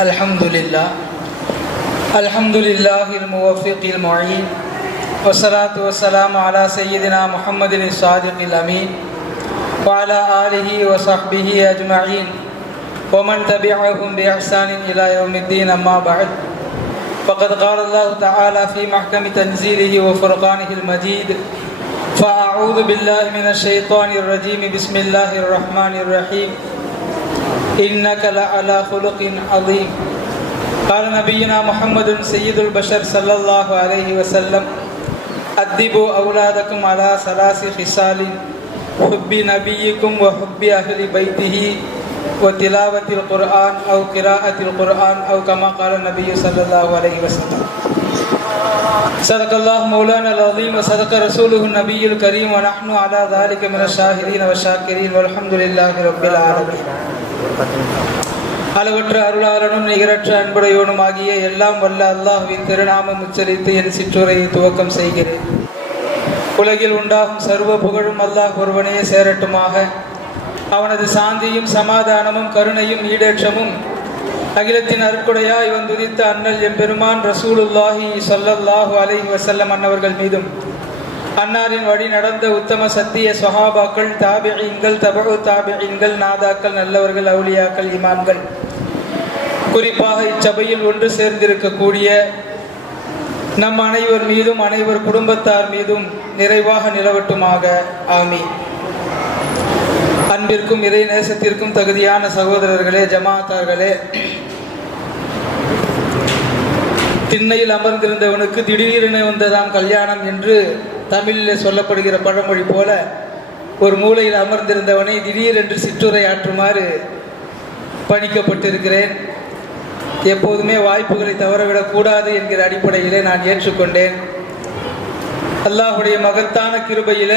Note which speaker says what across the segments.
Speaker 1: الحمد لله الحمد لله الموفق المعين والصلاة والسلام على سيدنا محمد الصادق الأمين وعلى آله وصحبه أجمعين ومن تبعهم بإحسان إلى يوم الدين أما بعد. فقد قال الله تعالى في محكم تنزيله وفرقانه المجيد فأعوذ بالله من الشيطان الرجيم بسم الله الرحمن الرحيم إنك لعلى خلق عظيم. قال نبينا محمد سيد البشر صلى الله عليه وسلم أدبوا أولادكم على ثلاث خصال حب نبيكم وحب أهل بيته وتلاوة القرآن أو قراءة القرآن أو كما قال النبي صلى الله عليه وسلم. صدق الله مولانا العظيم وصدق رسوله النبي الكريم ونحن على ذلك من الشاهدين والشاكرين والحمد لله رب العالمين. அளவற்ற அருளாளனும் நிகரற்ற அன்புடையோனும் ஆகிய எல்லாம் வல்ல அல்லாஹுவின் திருநாமம் உச்சரித்து என் சிற்றுரையை துவக்கம் செய்கிறேன். உலகில் உண்டாகும் சர்வ புகழும் அல்லாஹ் ஒருவனையே சேரட்டுமாக. அவனது சாந்தியும் சமாதானமும் கருணையும் ஈடேற்றமும் அகிலத்தின் அருட்குடையாய் வந்துதித்த அண்ணல் எம்பெருமான் ரசூலுல்லாஹி சொல்லல்லாஹு அலை வசல்லம் அன்னவர்கள் மீதும் அன்னாரின் வழி நடந்த உத்தம சத்திய சொஹாபாக்கள் தாபிகள் தபு தாபிகள் நாதாக்கள் நல்லவர்கள் அவுலியாக்கள் இமான்கள் குறிப்பாக இச்சபையில் ஒன்று சேர்ந்திருக்கக்கூடிய நம் அனைவர் மீதும் அனைவர் குடும்பத்தார் மீதும் நிறைவாக நிலவட்டுமாக. ஆமி அன்பிற்கும் இறை நேசத்திற்கும் தகுதியான சகோதரர்களே ஜமாத்தார்களே திண்ணையில் அமர்ந்திருந்தவனுக்கு திடீரென வந்ததாம் கல்யாணம் என்று தமிழில் சொல்லப்படுகிற பழமொழி போல ஒரு மூலையில் அமர்ந்திருந்தவனை திடீரென்று சிற்றுரை ஆற்றுமாறு பணிக்கப்பட்டிருக்கிறேன். எப்போதுமே வாய்ப்புகளை தவறவிடக்கூடாது என்கிற அடிப்படையிலே நான் ஏற்றுக்கொண்டேன். அல்லாஹுடைய மகத்தான கிருபையில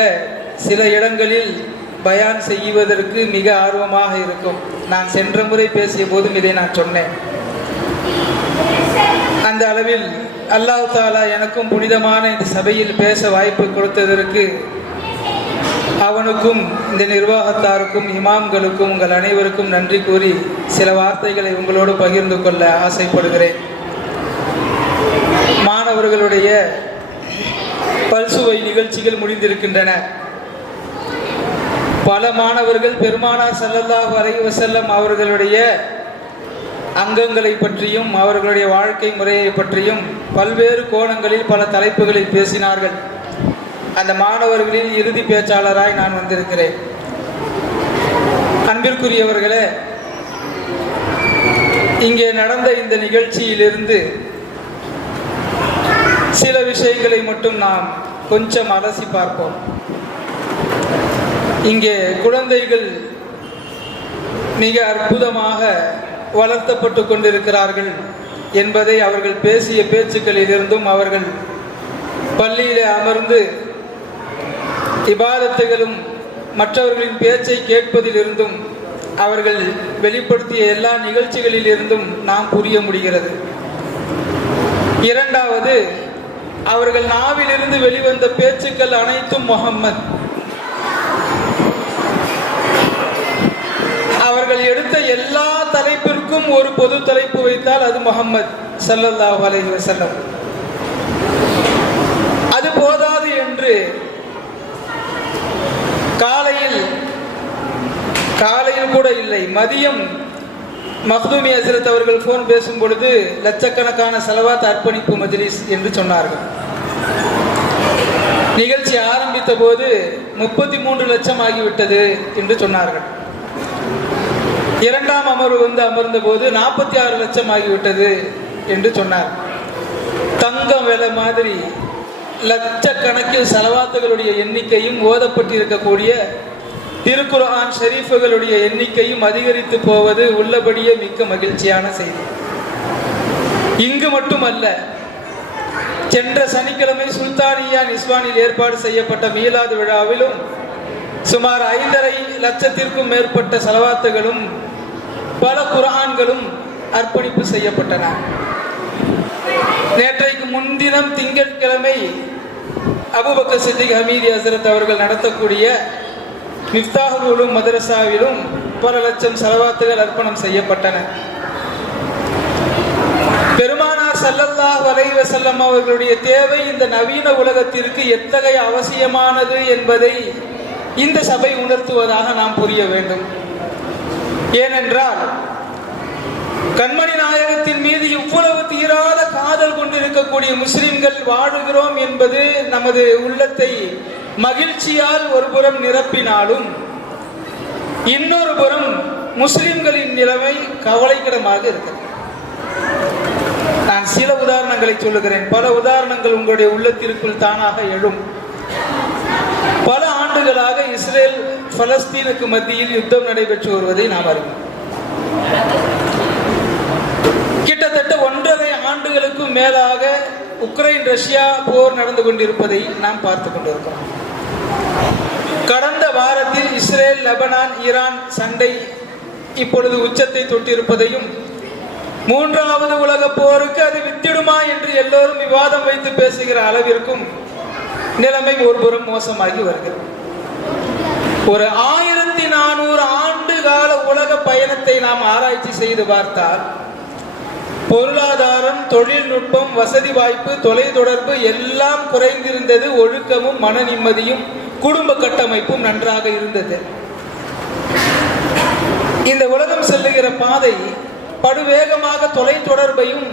Speaker 1: சில இடங்களில் பயான் செய்வதற்கு மிக ஆர்வமாக இருக்கும். நான் சென்ற முறை பேசிய போதும் இதை நான் சொன்னேன். அந்த அளவில் அல்லாஹ் தாலா எனக்கும் புனிதமான இந்த சபையில் பேச வாய்ப்பு கொடுத்ததற்கு அவனுக்கும் இந்த நிர்வாகத்தாருக்கும் இமாம்களுக்கும் உங்கள் அனைவருக்கும் நன்றி கூறி சில வார்த்தைகளை உங்களோடு பகிர்ந்து கொள்ள ஆசைப்படுகிறேன். மாணவர்களுடைய பல்சுவை நிகழ்ச்சிகள் முடிந்திருக்கின்றன. பல மாணவர்கள் பெருமானார் ஸல்லல்லாஹு அலைஹி வஸல்லம் அவர்களுடைய அங்கங்களை பற்றியும் அவர்களுடைய வாழ்க்கை முறையை பற்றியும் பல்வேறு கோணங்களில் பல தலைப்புகளில் பேசினார்கள். அந்த மாணவர்களில் இறுதி பேச்சாளராய் நான் வந்திருக்கிறேன். அன்பிற்குரியவர்களே இங்கே நடந்த இந்த நிகழ்ச்சியிலிருந்து சில விஷயங்களை மட்டும் நாம் கொஞ்சம் அலசி பார்ப்போம். இங்கே குழந்தைகள் மிக அற்புதமாக வளர்த்தப்பட்டு கொண்டிருக்கிறார்கள் என்பதை அவர்கள் பேசிய பேச்சுக்களிலிருந்தும் அவர்கள் பள்ளியிலே அமர்ந்து இபாதத்துகளும் மற்றவர்களின் பேச்சை கேட்பதிலிருந்தும் அவர்கள் வெளிப்படுத்திய எல்லா நிகழ்ச்சிகளில் இருந்தும் நாம் புரிய முடிகிறது. இரண்டாவது அவர்கள் நாவிலிருந்து வெளிவந்த பேச்சுக்கள் அனைத்தும் முகம்மது அவர்கள் எடுத்த எல்லா தலைப்பு தலைப்பிற்கும் ஒரு பொது தலைப்பு வைத்தால் அது முகம்மது சல்லல்லாஹ் அலஹி வசல்லம் அது போதாது என்று காலையில் காலையில் கூட இல்லை மதியம் மஹ்தூமி ஹசரத் அவர்கள் ஃபோன் பேசும் பொழுது லட்சக்கணக்கான செலவாத் அர்ப்பணிப்பு மஜ்லிஸ் என்று சொன்னார்கள். நிகழ்ச்சி ஆரம்பித்த போது முப்பத்தி மூன்று லட்சம் ஆகிவிட்டது என்று சொன்னார்கள். இரண்டாம் அமர்வு வந்து அமர்ந்த போது நாற்பத்தி ஆறு லட்சம் ஆகிவிட்டது என்று சொன்னார். தங்கம் விலை மாதிரி லட்சக்கணக்கில் செலவாத்துகளுடைய எண்ணிக்கையும் ஓதப்பட்டிருக்கக்கூடிய திருக்குரான் ஷெரீஃபுகளுடைய எண்ணிக்கையும் அதிகரித்து போவது உள்ளபடியே மிக்க மகிழ்ச்சியான செய்தி. இங்கு மட்டுமல்ல சென்ற சனிக்கிழமை சுல்தானியா நிஸ்வானில் ஏற்பாடு செய்யப்பட்ட மீலாது விழாவிலும் சுமார் ஐந்தரை லட்சத்திற்கும் மேற்பட்ட செலவாத்துகளும் பல குரான்களும் அர்ப்பணிப்பு செய்யப்பட்டன. நேற்றைக்கு முன்தினம் திங்கட்கிழமை அபுபக்கர் சித்திக் ஹமீதி ஹசரத் அவர்கள் நடத்தக்கூடிய மிஃப்தாகுலும் மதரசாவிலும் பல லட்சம் செலவாத்துகள் அர்ப்பணம் செய்யப்பட்டன. பெருமானார் சல்லல்லா வலைவ செல்லம் அவர்களுடைய தேவை இந்த நவீன உலகத்திற்கு எத்தகைய அவசியமானது என்பதை இந்த சபை உணர்த்துவதாக நாம் புரிய வேண்டும். ஏனென்றால் கண்மணி நாயகத்தின் மீது இவ்வளவு தீராத காதல் கொண்டிருக்கக்கூடிய முஸ்லிம்கள் வாழுகிறோம் என்பது நமது உள்ளத்தை மகிழ்ச்சியால் ஒருபுறம் நிரப்பினாலும் இன்னொரு புறம் முஸ்லிம்களின் நிலைமை கவலைக்கிடமாக இருக்கிறது. நான் சில உதாரணங்களை சொல்லுகிறேன். பல உதாரணங்கள் உங்களுடைய உள்ளத்திற்குள் தானாக எழும். பல ஆண்டுகளாக இஸ்ரேல் பலஸ்தீனுக்கு மத்தியில் யுத்தம் நடைபெற்று வருவதை நாம் அறிவோம். கிட்டத்தட்ட ஒன்றரை ஆண்டுகளுக்கும் மேலாக உக்ரைன் ரஷ்யா போர் நடந்து கொண்டிருப்பதை நாம் பார்த்து கொண்டிருக்கிறோம். கடந்த வாரத்தில் இஸ்ரேல் லெபனான் ஈரான் சண்டை இப்பொழுது உச்சத்தை தொட்டிருப்பதையும் மூன்றாவது உலக போருக்கு அது வித்திடுமா என்று எல்லோரும் விவாதம் வைத்து பேசுகிற அளவிற்கும் நிலைமை ஒருபுறம் மோசமாகி வருகிறது. ஒரு ஆயிரத்தி நானூறு ஆண்டு கால உலக பயணத்தை நாம் ஆராய்ச்சி செய்து பார்த்தால் பொருளாதாரம் தொழில்நுட்பம் வசதி வாய்ப்பு தொலைத்தொடர்பு எல்லாம் குறைந்திருந்தது ஒழுக்கமும் மன நிம்மதியும் குடும்ப கட்டமைப்பும் நன்றாக இருந்தது. இந்த உலகம் செல்லுகிற பாதை படுவேகமாக தொலைத்தொடர்பையும்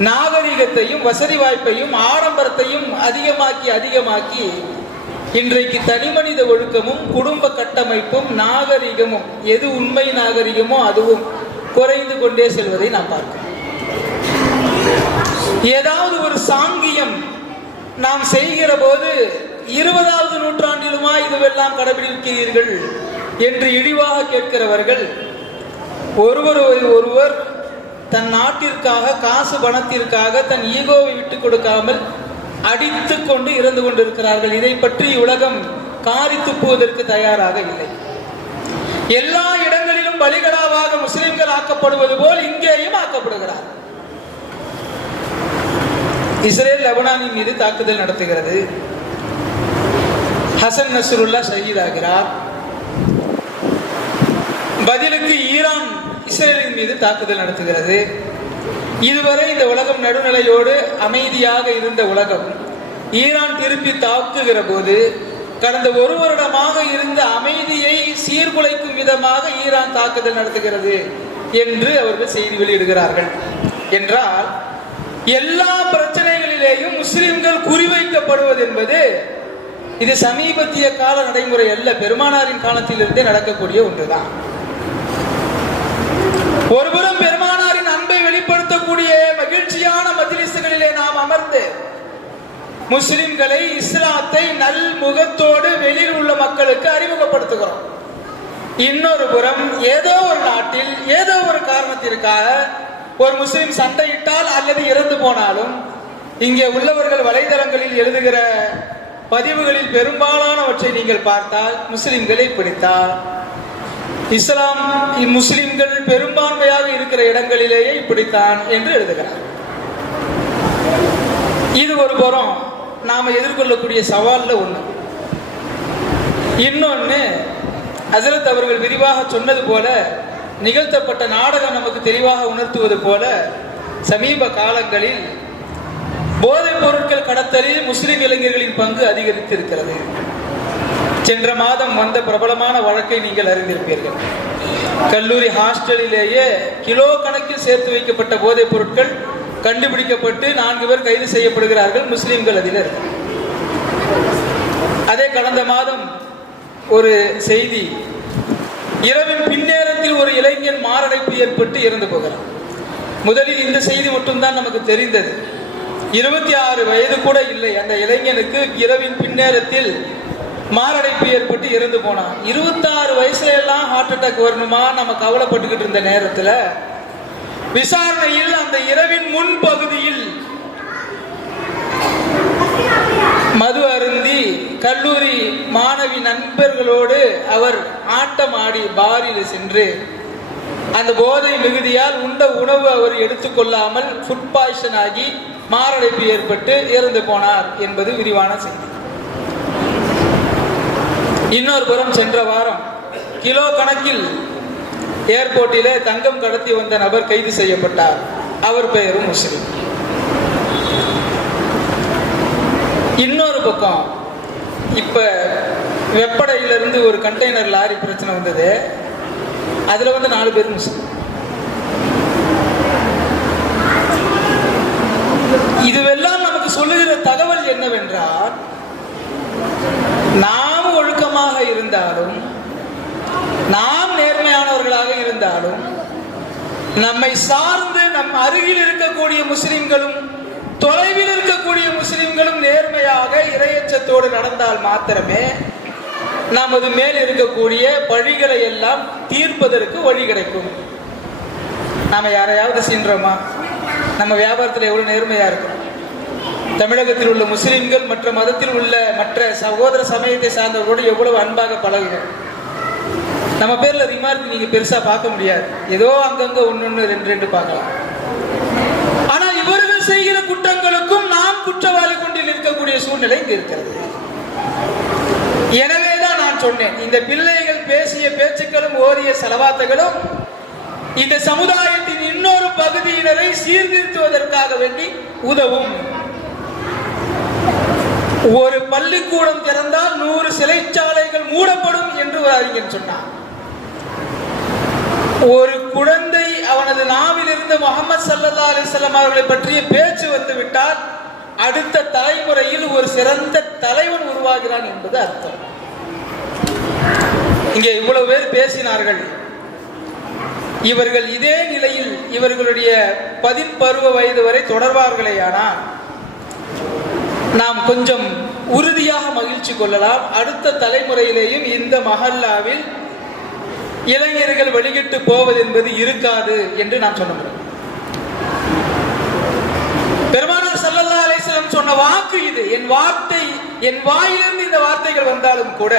Speaker 1: நாகரிகத்தையும் வசதி வாய்ப்பையும் ஆடம்பரத்தையும் அதிகமாக்கி அதிகமாக்கி இன்றைக்கு தனிமனித ஒழுக்கமும் குடும்ப கட்டமைப்பும் நாகரிகமும் எது உண்மை நாகரிகமோ அதுவும் குறைந்து கொண்டே செல்வதை நாம் பார்க்கிறோம். ஏதாவது ஒரு சாங்கியம் நாம் செய்கிற போது இருபதாவது நூற்றாண்டிலுமா இதுவெல்லாம் கடைபிடிக்கிறீர்கள் என்று இழிவாக கேட்கிறவர்கள் ஒருவர் ஒருவர் தன் நாட்டிற்காக காசு பணத்திற்காக தன் ஈகோவை விட்டு கொடுக்காமல் அடித்து கொண்டு இறந்து கொண்டிருக்கிறார்கள். இதை பற்றி உலகம் காரி துப்புவதற்கு தயாராக இல்லை. எல்லா இடங்களிலும் பலிகடாவாக முஸ்லிம்கள் ஆக்கப்படுவது போல் இங்கேயும் ஆக்கப்படுகிறார் இஸ்ரேல் லெபனானின் மீது தாக்குதல் நடத்துகிறது. ஹசன் நஸ்ருல்லா ஷஹீதாகிறார். பதிலுக்கு ஈரான் இஸ்ரேலின் மீது தாக்குதல் நடத்துகிறது. இதுவரை இந்த உலகம் நடுநிலையோடு அமைதியாக இருந்த உலகம். ஈரான் திருப்பி தாக்குகிற போது கடந்த ஒரு வருடமாக இருந்த அமைதியை சீர்குலைக்கும் விதமாக ஈரான் தாக்குதல் நடத்துகிறது என்று அவர்கள் செய்தி வெளியிடுகிறார்கள். என்றால் எல்லா பிரச்சனைகளிலேயும் முஸ்லிம்கள் குறிவைக்கப்படுவது என்பது இது சமீபத்திய கால நடைமுறை அல்ல. பெருமானாரின் காலத்திலிருந்தே நடக்கக்கூடிய ஒன்றுதான். முஸ்லிம்களை இஸ்லாத்தை நல் முகத்தோடு வெளியில் உள்ள மக்களுக்கு அறிமுகப்படுத்துகிறோம். இன்னொரு புறம் ஏதோ ஒரு நாட்டில் ஏதோ ஒரு காரணத்திற்காக ஒரு முஸ்லிம் சண்டையிட்டால் அல்லது இறந்து போனாலும் இங்கே உள்ளவர்கள் வலைதளங்களில் எழுதுகிற பதிவுகளில் பெரும்பாலானவற்றை நீங்கள் பார்த்தால் முஸ்லிம்களை பிடித்தால் இஸ்லாம் முஸ்லிம்கள் பெரும்பான்மையாக இருக்கிற இடங்களிலேயே இப்படித்தான் என்று எழுதுகிறார். இது ஒரு புறம். நாம எதிர்கொள்ளக்கூடிய சவாலில் ஒன்று இன்னொன்று ஹசரத் அவர்கள் விரிவாக சொன்னது போல நிகழ்த்தப்பட்ட நாடகம் நமக்கு தெளிவாக உணர்த்துவது போல சமீப காலங்களில் போதைப் பொருட்கள் கடத்தலில் முஸ்லிம் இளைஞர்களின் பங்கு அதிகரித்திருக்கிறது. சென்ற மாதம் வந்த பிரபலமான வழக்கை நீங்கள் அறிந்திருப்பீர்கள். கல்லூரி ஹாஸ்டலிலேயே கிலோ கணக்கில் சேர்த்து வைக்கப்பட்ட போதைப் பொருட்கள் கண்டுபிடிக்கப்பட்டு நான்கு பேர் கைது செய்யப்படுகிறார்கள் முஸ்லீம்கள் அதில் அதே கடந்த மாதம் ஒரு செய்தி இரவின் பின்னேரத்தில் ஒரு இளைஞன் மாரடைப்பு ஏற்பட்டு இறந்து போகிறார் முதலில் இந்த செய்தி மட்டும்தான் நமக்கு தெரிந்தது. இருபத்தி ஆறு வயது கூட இல்லை. அந்த இளைஞனுக்கு இரவின் பின்னேரத்தில் மாரடைப்பு ஏற்பட்டு இறந்து போனான். இருபத்தாறு வயசுல எல்லாம் ஹார்ட் அட்டாக் வரணுமா? நம்ம கவலைப்பட்டுக்கிட்டு இருந்த நேரத்தில் விசாரணையில் அந்த இரவின் முன்பகுதியில் மது அருந்தி கல்லூரி மாணவி நண்பர்களோடு அவர் ஆட்டம் ஆடி பாரில் சென்று அந்த போதை மிகுதியால் உண்ட உணவு அவர் எடுத்துக்கொள்ளாமல் ஃபுட் பாய்சன் ஆகி மாரடைப்பு ஏற்பட்டு இறந்து போனார் என்பது விரிவான செய்தி. இன்னொரு புறம் சென்ற வாரம் கிலோ கணக்கில் ஏர்போர்ட்டிலே தங்கம் கடத்தி வந்த நபர் கைது செய்யப்பட்டார். அவர் பெயரும் முஸ்லிம். இன்னொரு பக்கம் இப்ப வெப்படையிலிருந்து ஒரு கண்டெய்னர் லாரி பிரச்சனை வந்தது. அதுல வந்து நாலு பேர் முஸ்லிம். இதுவெல்லாம் நமக்கு சொல்லுகிற தகவல் என்னவென்றால் நாம் ஒழுக்கமாக இருந்தாலும் நாம் இருந்தாலும் நம்மை சார்ந்து நம் அருகில் இருக்கக்கூடிய முஸ்லிம்களும் தொலைவில் இருக்கக்கூடிய முஸ்லிம்களும் நேர்மையாக இரையச்சத்தோடு நடந்தால் மாத்திரமே நமது மேல் இருக்கக்கூடிய பழிகளை எல்லாம் தீர்ப்பதற்கு வழி கிடைக்கும். நாம யாரையாவது சீன்றோமா? நம்ம வியாபாரத்தில் எவ்வளவு நேர்மையா இருக்கிறோம். தமிழகத்தில் உள்ள முஸ்லிம்கள் மற்ற மதத்தில் உள்ள மற்ற சகோதர சமயத்தை சார்ந்தவர்களோடு எவ்வளவு அன்பாக பழகுகிறோம். நம்ம பேர்ல ரிமார்க் நீங்க பெருசா பார்க்க முடியாது. ஏதோ அங்கங்க ஒன்னு ஒன்று ரெண்டு ரெண்டு பார்க்கலாம். ஆனா இவர்கள் செய்கிற குற்றங்களுக்கும் நாம் குற்றவாளி கொண்டில் இருக்கக்கூடிய சூழ்நிலை இங்க இருக்கிறது. எனவேதான் நான் சொன்னேன் இந்த பிள்ளைகள் பேசிய பேச்சுக்களும் ஓரிய செலவாத்துகளும் இந்த சமுதாயத்தின் இன்னொரு பகுதியினரை சீர்திருத்துவதற்காக வேண்டி உதவும். ஒரு பள்ளிக்கூடம் திறந்தால் நூறு சிலைச்சாலைகள் மூடப்படும் என்று ஒரு அறிஞர் சொன்னார் ஒரு குழந்தை அவனது நாவில் இருந்து முகமது சல்லா அலிசல்லாம் அவர்களை பற்றிய பேச்சு வந்து விட்டால் அடுத்த தலைமுறையில் ஒரு சிறந்த தலைவன் உருவாகிறான் என்பது அர்த்தம். இங்கே இவ்வளவு பேர் பேசினார்கள். இவர்கள் இதே நிலையில் இவர்களுடைய பதின்பருவ வயது வரை தொடர்வார்களேயானா நாம் கொஞ்சம் உறுதியாக மகிழ்ச்சி கொள்ளலாம். அடுத்த தலைமுறையிலேயும் இந்த மஹல்லாவில் இளைஞர்கள் வெளியிட்டு போவது என்பது இருக்காது என்று நான் சொல்ல முடியும். பெருமானார் சல்லல்லா அலிஸ்லம் சொன்ன வாக்கு இது. என் வார்த்தை என் வாயிலிருந்து இந்த வார்த்தைகள் வந்தாலும் கூட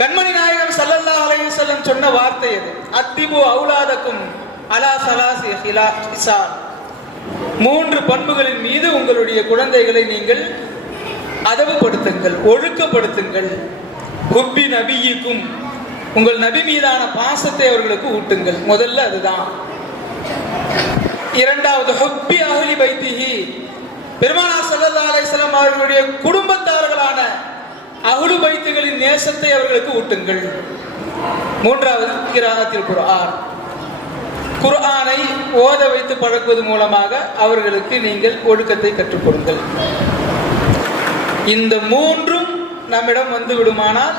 Speaker 1: கண்மணி நாயகம் சல்லல்லா அலைவசல்லம் சொன்ன வார்த்தை இது அத்திபு அவுலாதக்கும் அலா சலாசி ஹிலா ஹிசான் மூன்று பண்புகளின் மீது உங்களுடைய குழந்தைகளை நீங்கள் அதவுபடுத்துங்கள் ஒழுக்கப்படுத்துங்கள். ஹுப்பி நபியிக்கும் உங்கள் நபி மீதான பாசத்தை அவர்களுக்கு ஊட்டுங்கள். முதல்ல அதுதான். இரண்டாவது ஹப்பி அகலி பைத்திஹி. பெருமானா சல்லா அலிஸ்லாம் அவர்களுடைய குடும்பத்தார்களான அகுலு பைத்துகளின் நேசத்தை அவர்களுக்கு ஊட்டுங்கள். மூன்றாவது கிராகத்தில் குர்ஆன். குர்ஆனை ஓத வைத்து பழக்குவது மூலமாக அவர்களுக்கு நீங்கள் ஒழுக்கத்தை கற்றுக் கொடுங்கள் இந்த மூன்றும் நம்மிடம் வந்து விடுமானால்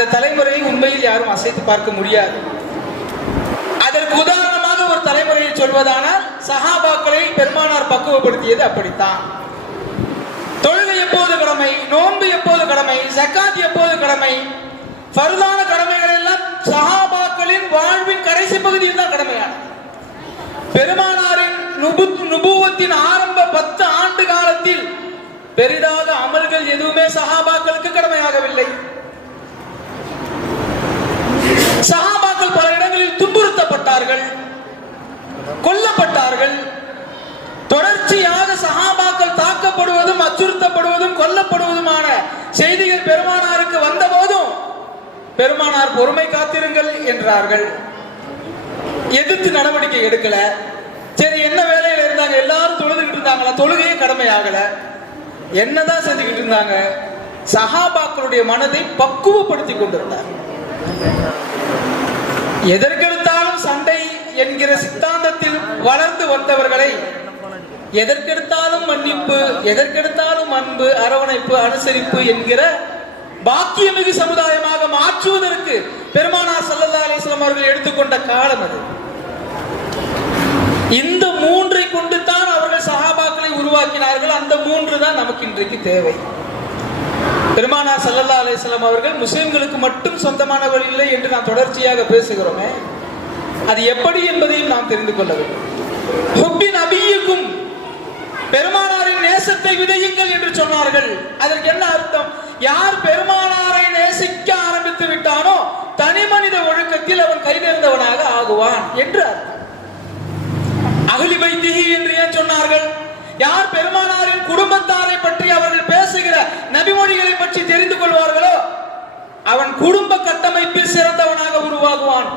Speaker 1: அந்த தலைமுறையை உண்மையில் யாரும் அசைத்து பார்க்க முடியாது. அதற்கு உதாரணமாக ஒரு தலைமுறையை சொல்வதானால் சஹாபாக்களை பெருமானார் பக்குவப்படுத்தியது அப்படித்தான். தொழுகை எப்போது கடமை நோன்பு எப்போது கடமை சக்காத் எப்போது கடமை பருதான கடமைகள் எல்லாம் சஹாபாக்களின் வாழ்வின் கடைசி பகுதியில் தான் கடமையான. பெருமானாரின் நுபுவத்தின் ஆரம்ப பத்து ஆண்டு காலத்தில் பெரிதாக அமல்கள் எதுவுமே சஹாபாக்களுக்கு கடமையாகவில்லை. சஹாபாக்கள் பல இடங்களில் துன்புறுத்தப்பட்டார்கள் கொல்லப்பட்டார்கள். தொடர்ச்சியாக சஹாபாக்கள் தாக்கப்படுவதும் அச்சுறுத்தப்படுவதும் கொல்லப்படுவதுமான செய்திகள் பெருமானாருக்கு வந்த போதும் பெருமானார் பொறுமை காத்திருங்கள் என்றார்கள். எதிர்த்து நடவடிக்கை எடுக்கல. சரி என்ன வேலையில இருந்தாங்க? எல்லாரும் தொழுதுகிட்டு இருந்தாங்களா? தொழுகையே கடமையாகல. என்னதான் செஞ்சுக்கிட்டு இருந்தாங்க? சஹாபாக்களுடைய மனதை பக்குவப்படுத்தி கொண்டிருந்தார். எதற்கெடுத்தாலும் சண்டை என்கிற சித்தாந்தத்தில் வளர்ந்து வந்தவர்களை எதற்கெடுத்தாலும் மன்னிப்பு எதற்கெடுத்தாலும் அன்பு அரவணைப்பு அனுசரிப்பு என்கிற பாக்கியமிகு சமுதாயமாக மாற்றுவதற்கு பெருமானா சல்லல்லா அலிஸ்லாம் அவர்கள் எடுத்துக்கொண்ட காலம் அது. இந்த மூன்றை கொண்டு தான் அவர்கள் சகாபாக்களை உருவாக்கினார்கள். அந்த மூன்று தான் நமக்கு இன்றைக்கு தேவை. பெருமானா சல்லல்லா அலிஸ்லாம் அவர்கள் முஸ்லிம்களுக்கு மட்டும் சொந்தமானவர் இல்லை என்று நான் தொடர்ச்சியாக பேசுகிறோமே அது எப்படி என்பதையும் நாம் தெரிந்து கொள்ள வேண்டும். ஹுப்பின் அபியுக்கும் பெருமானாரின் நேசத்தை விதையுங்கள் என்று சொன்னார்கள். அதற்கு என்ன அர்த்தம்? யார் பெருமானாரை நேசிக்க ஆரம்பித்து விட்டானோ தனி மனித ஒழுக்கத்தில் அவன் கைதேர்ந்தவனாக ஆகுவான் என்று அர்த்தம். அகலி வைத்திகி என்று ஏன் சொன்னார்கள்? யார் பெருமானாரின் குடும்பத்தாரை பற்றி அவர்கள் பேசுகிற நபிமொழிகளை பற்றி தெரிந்து கொள்வார்களோ அவன் குடும்ப கட்டமைப்பில் சிறந்தவனாக உருவாகுவான்.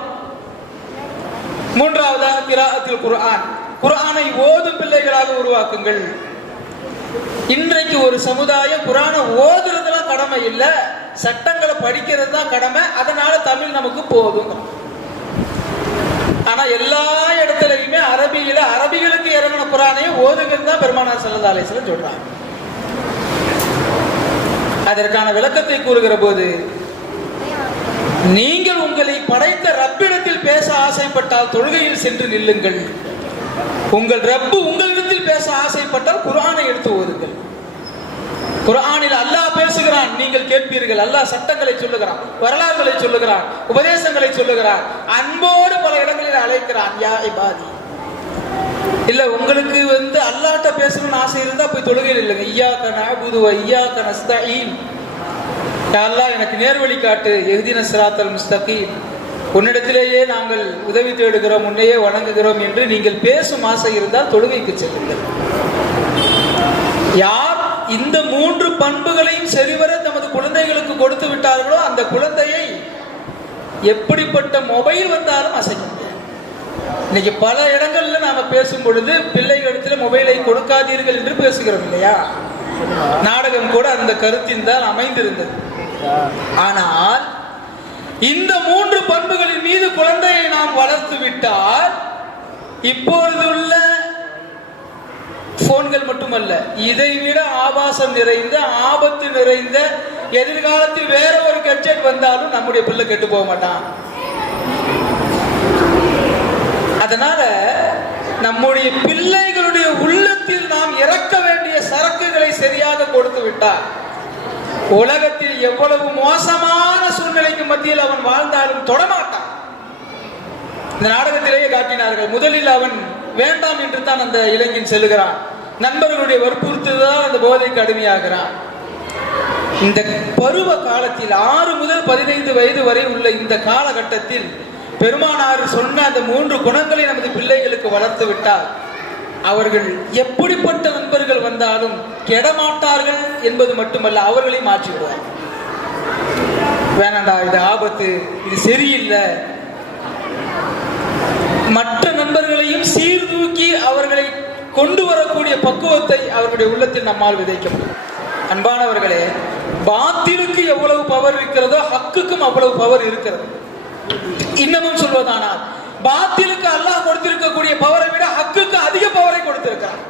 Speaker 1: மூன்றாவதாக கிராகத்தில் குர்ஆன். குர்ஆனை ஓதும் பிள்ளைகளாக உருவாக்குங்கள். இன்றைக்கு ஒரு சமுதாயம் குரானை ஓதுறதுலாம் கடமை இல்லை சட்டங்களை படிக்கிறது தான் கடமை அதனால தமிழ் நமக்கு போதும். ஆனா எல்லா இடத்துலையுமே அரபியில அரபிகளுக்கு இறங்கின குரானையும் ஓதுகிறது தான் பெருமானார் சல்லா அலிஸ்லாம் சொல்றாங்க. அதற்கான விளக்கத்தை கூறுகிற போது நீங்கள் உங்களை படைத்த ரப்பிடத்தில் பேச ஆசைப்பட்டால் தொழுகையில் சென்று நில்லுங்கள். உங்கள் ரப்பு உங்களிடத்தில் பேச ஆசைப்பட்டால் குரானை எடுத்து ஓதுங்கள். குரானில் அல்லாஹ் பேசுகிறான். நீங்கள் கேட்பீர்கள் அல்லாஹ் சட்டங்களை சொல்லுகிறான் வரலாறுகளை சொல்லுகிறான் உபதேசங்களை சொல்லுகிறான். அன்போடு பல இடங்களில் அழைக்கிறான் யா இபாதி. இல்ல உங்களுக்கு வந்து அல்லாட்ட பேசணும்னு ஆசை இருந்தா போய் தொழுகையில் இல்லைங்க. ஐயா கன புதுவ ஐயா கனஸ்தீன் அல்லா அல்லாஹ் எனக்கு நேர்வழி காட்டு. எஹ்தின சிராத்தல் முஸ்தகீம். உன்னிடத்திலேயே நாங்கள் உதவி தேடுகிறோம் உன்னையே வணங்குகிறோம் என்று நீங்கள் பேசும் ஆசை இருந்தால் தொழுகைக்கு செல்லுங்கள். இந்த மூன்று பண்புகளையும் சரிவர தமது குழந்தைகளுக்கு கொடுத்து விட்டார்களோ அந்த குழந்தையை எப்படிப்பட்ட மொபைல் வந்தாலும் அசைக்க இன்னைக்கு பல இடங்கள்ல நாம பேசும் பொழுது பிள்ளைகளிடத்தில் மொபைலை கொடுக்காதீர்கள் என்று பேசுகிறோம் இல்லையா? நாடகம் கூட அந்த கருத்தின் தான் அமைந்திருந்தது. ஆனால் இந்த மூன்று பண்புகளின் மீது குழந்தையை நாம் வளர்த்து விட்டால் இப்பொழுது உள்ள போன்கள் மட்டுமல்ல இதை விட ஆபாசம் நிறைந்த ஆபத்து நிறைந்த எதிர்காலத்தில் வேற ஒரு கட்ஜெட் வந்தாலும் நம்முடைய பிள்ளை கெட்டு போக மாட்டான். அதனால நம்முடைய பிள்ளைகளுடைய உள்ளத்தில் நாம் இறக்க வேண்டிய சரக்குகளை சரியாக கொடுத்து விட்டார் உலகத்தில் எவ்வளவு மோசமான சூழ்நிலைக்கு மத்தியில் அவன் வாழ்ந்தாலும் தொடமாட்டான் இந்த நாடகத்திலேயே காட்டினார்கள் முதலில் அவன் வேண்டாம் என்று தான் அந்த இளைஞன் செல்லுகிறான். நண்பர்களுடைய வற்புறுத்துதான் அந்த போதைக்கு அடிமையாகிறான். இந்த பருவ காலத்தில் ஆறு முதல் பதினைந்து வயது வரை உள்ள இந்த காலகட்டத்தில் பெருமானார் சொன்ன அந்த மூன்று குணங்களை நமது பிள்ளைகளுக்கு வளர்த்து விட்டால் அவர்கள் எப்படிப்பட்ட நண்பர்கள் வந்தாலும் கெடமாட்டார்கள் என்பது மட்டுமல்ல அவர்களையும் மாற்றிவிடுவார் வேணாண்டா இது ஆபத்து இது சரியில்லை. மற்ற நண்பர்களையும் சீர்தூக்கி அவர்களை கொண்டு வரக்கூடிய பக்குவத்தை அவருடைய உள்ளத்தில் நம்மால் விதைக்க முடியும். அன்பானவர்களே பாத்திலுக்கு எவ்வளவு பவர் இருக்கிறதோ ஹக்குக்கும் அவ்வளவு பவர் இருக்கிறது. இன்னமும் சொல்வதானால் பாத்திலுக்கு அல்லாஹ் கொடுத்திருக்கக்கூடிய பவரை விட ஹக்குக்கு அதிக பவரை கொடுத்திருக்கிறார்.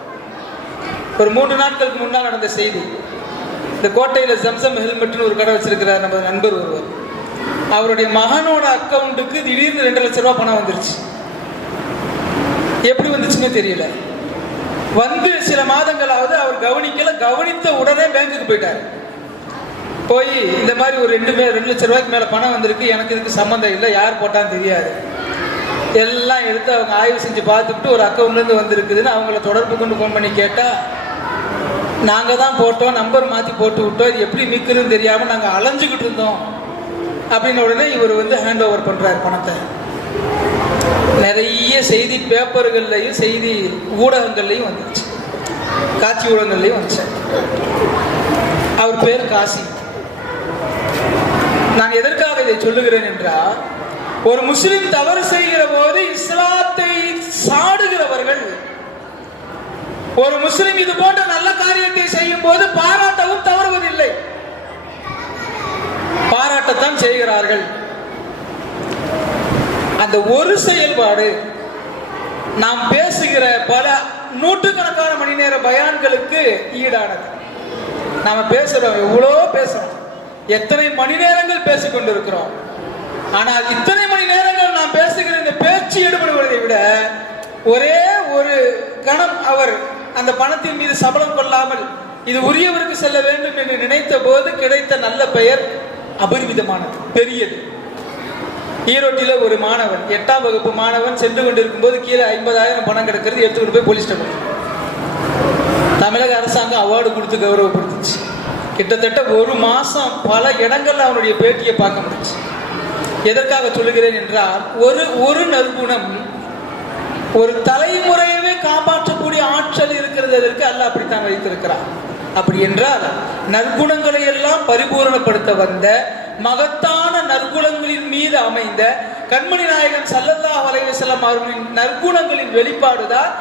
Speaker 1: ஒரு மூன்று நாட்களுக்கு முன்னால் நடந்த செய்தி. இந்த கோட்டையில ஜம்சம் ஹெல்மெட்னு ஒரு கடை வச்சிருக்கிறார் நம்ம நண்பர் ஒருவர். அவருடைய மகனோட அக்கவுண்ட்டுக்கு திடீர்னு ரெண்டு லட்ச ரூபா பணம் வந்துருச்சு. எப்படி வந்துச்சுன்னு தெரியல. வந்து சில மாதங்களாவது அவர் கவனிக்கல கவனித்த உடனே பேங்குக்கு போயிட்டார். போய் இந்த மாதிரி ஒரு ரெண்டு மே ரெண்டு லட்சம் ரூபாய்க்கு மேல பணம் வந்திருக்கு எனக்கு இதுக்கு சம்மந்தம் இல்லை யார் போட்டான்னு தெரியாது. எல்லாம் எடுத்து அவங்க ஆய்வு செஞ்சு பார்த்துட்டு ஒரு அக்கௌண்ட்லேருந்து வந்திருக்குதுன்னு அவங்கள தொடர்பு கொண்டு ஃபோன் பண்ணி கேட்டால் நாங்கள் தான் போட்டோம் நம்பர் மாற்றி போட்டு விட்டோம் இது எப்படி மிக்குதுன்னு தெரியாமல் நாங்கள் அலைஞ்சிக்கிட்டு இருந்தோம். அப்படின்னு உடனே இவர் வந்து ஹேண்ட் ஓவர் பண்ணுறாரு பணத்தை. நிறைய செய்தி பேப்பர்கள்லையும் செய்தி ஊடகங்கள்லையும் வந்துச்சு. காட்சி ஊடகங்கள்லையும் வந்துச்சு. அவர் பேர் காசி. நான் எதற்காக இதை சொல்லுகிறேன் என்றால் ஒரு முஸ்லிம் தவறு செய்கிற போது இஸ்லாத்தை சாடுகிறவர்கள் ஒரு முஸ்லிம் இது போன்ற நல்ல காரியத்தை செய்யும் போது பாராட்டவும் தவறுவதில்லை. பாராட்டத்தான் செய்கிறார்கள். அந்த ஒரு செயல்பாடு நாம் பேசுகிற பல நூற்றுக்கணக்கான மணி நேர பயான்களுக்கு ஈடானது. நாம பேசுறோம் எவ்வளோ பேசுறோம். எத்தனை மணி நேரங்கள் பேசிக்கொண்டிருக்கிறோம் ஆனால் இத்தனை மணி நேரங்கள் நாம் பேசுகிற இந்த பேச்சு ஈடுபடுவதை விட ஒரே ஒரு கணம் அவர் அந்த பணத்தின் மீது சபலம் கொள்ளாமல் இது உரியவருக்கு செல்ல வேண்டும் என்று நினைத்த போது கிடைத்த நல்ல பெயர் அபரிமிதமானது பெரியது. ஈரோட்டில் ஒரு மாணவன் எட்டாம் வகுப்பு மாணவன் சென்று கொண்டிருக்கும் போது கீழே ஐம்பதாயிரம் பணம் கிடக்கிறது எடுத்துக்கிட்டு போய் போலீஸ் ஸ்டேஷன் தமிழக அரசாங்கம் அவார்டு கொடுத்து கௌரவப்படுத்துச்சு. கிட்டத்தட்ட ஒரு மாசம் பல இடங்கள்ல அவனுடைய பேட்டியை பார்க்க முடிச்சு எதற்காக சொல்லுகிறேன் என்றால் ஒரு ஒரு நற்குணம் ஒரு தலைமுறையவே காப்பாற்றக்கூடிய ஆற்றல் இருக்கிறது அதற்கு அல்லாஹ் அப்படித்தான் வைத்திருக்கிறான். அப்படி என்றால் நற்குணங்களை எல்லாம் பரிபூரணப்படுத்த வந்த மகத்தான நற்குணங்களின் மீது அமைந்த கண்மணி நாயகன் சல்லல்லா அலைஹி அவர்களின் நற்குணங்களின் வெளிப்பாடுதான்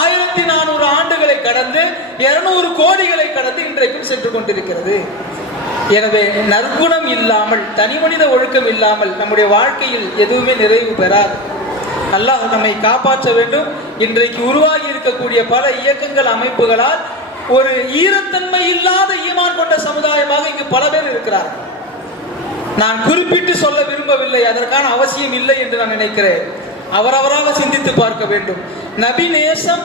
Speaker 1: ஆயிரத்தி நானூறு ஆண்டுகளை கடந்து இருநூறு கோடிகளை கடந்து இன்றைக்கும் சென்று கொண்டிருக்கிறது. எனவே நற்குணம் இல்லாமல் தனி மனித ஒழுக்கம் இல்லாமல் நம்முடைய வாழ்க்கையில் எதுவுமே நிறைவு பெறாது. அல்லாஹ் நம்மை காப்பாற்ற வேண்டும். இன்றைக்கு உருவாகி இருக்கக்கூடிய பல இயக்கங்கள் அமைப்புகளால் ஒரு ஈரத்தன்மை இல்லாத ஈமான் கொண்ட சமுதாயமாக இங்கு பல பேர் இருக்கிறார்கள். நான் குறிப்பிட்டு சொல்ல விரும்பவில்லை அதற்கான அவசியம் இல்லை என்று நான் நினைக்கிறேன். அவரவராக சிந்தித்து பார்க்க வேண்டும். நபி நேசம்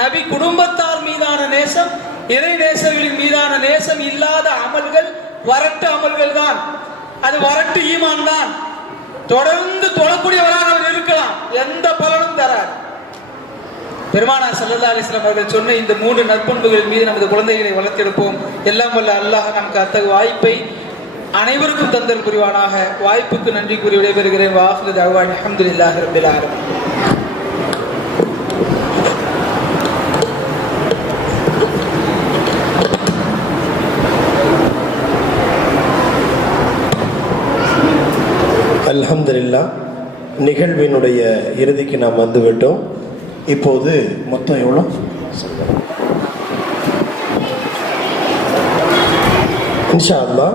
Speaker 1: நபி குடும்பத்தார் மீதான நேசம் இறை நேசர்களின் மீதான நேசம் இல்லாத அமல்கள் வரட்டு அமல்கள் தான். அது வரட்டு ஈமான் தான். தொடர்ந்து தொழக்கூடியவராக அவர் இருக்கலாம். எந்த பலனும் தராது. பெருமானார் சல்லா அலிஸ்லாம் அவர்கள் சொன்ன இந்த மூன்று நற்பண்புகள் மீது நமது குழந்தைகளை வளர்த்தெடுப்போம். எல்லாம் வல்ல அல்லாஹ் நமக்கு அத்தகைய வாய்ப்பை அனைவருக்கும் தந்தல் புரிவானாக. வாய்ப்புக்கு நன்றி கூறி விடைபெறுகிறேன். வாஹ்லு தகவான் அஹமதுல்லாஹ் ரபில் ஆலமீன்.
Speaker 2: அல்ஹம்துலில்லா நிகழ்வினுடைய இறுதிக்கு நாம் வந்துவிட்டோம். இப்போது மொத்தம் எவ்வளோ? இன்ஷா அல்லா